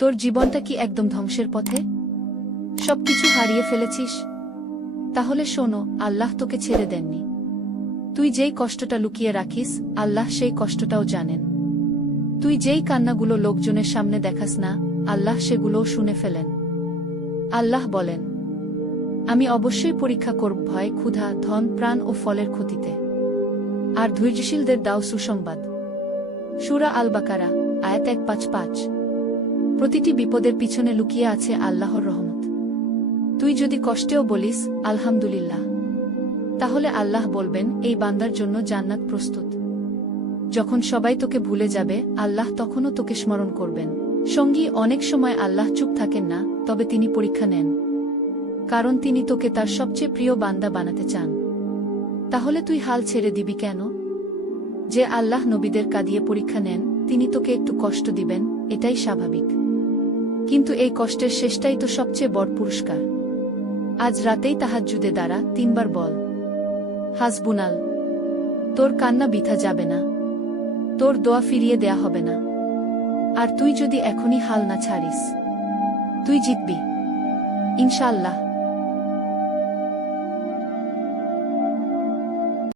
তোর জীবনটা কি একদম ধ্বংসের পথে? সবকিছু হারিয়ে ফেলেছিস? তাহলে শোনো, আল্লাহ তোকে ছেড়ে দেননি। তুই যেই কষ্টটা লুকিয়ে রাখিস, আল্লাহ সেই কষ্টটাও জানেন। তুই যেই কান্নাগুলো লোকজনের সামনে দেখাস না, আল্লাহ সেগুলোও শুনে ফেলেন। আল্লাহ বলেন, আমি অবশ্যই পরীক্ষা করব ভয়, ক্ষুধা, ধন, প্রাণ ও ফলের ক্ষতিতে। আর ধৈর্যশীলদের দাও সুসংবাদ। সূরা আল বাকারা, আয়াত 155। প্রতিটি বিপদের পিছনে লুকিয়ে আছে আল্লাহর রহমত। তুই যদি কষ্টেও বলিস আলহামদুলিল্লাহ, তাহলে আল্লাহ বলবেন, এই বান্দার জন্য জান্নাত প্রস্তুত। যখন সবাই তোকে ভুলে যাবে, আল্লাহ তখনও তোকে স্মরণ করবেন। সঙ্গী, অনেক সময় আল্লাহ চুপ থাকেন না, তবে তিনি পরীক্ষা নেন। কারণ তিনি তোকে তার সবচেয়ে প্রিয় বান্দা বানাতে চান। তাহলে তুই হাল ছেড়ে দিবি কেন? যে আল্লাহ নবীদের কাঁদিয়ে পরীক্ষা নেন, তিনি তোকে একটু কষ্ট দিবেন, এটাই স্বাভাবিক। কিন্তু এই কষ্টের শেষটাই তো সবচেয়ে বড় পুরস্কার। আজ রাতেই তাহাজ্জুদে দাঁড়া, 3 বার বল হাসবুনাল। তোর কান্না বৃথা যাবে না, তোর দোয়া ফিরিয়ে দেয়া হবে না। আর তুই যদি এখনই হাল না ছাড়িস, তুই জিতবি ইনশাআল্লাহ।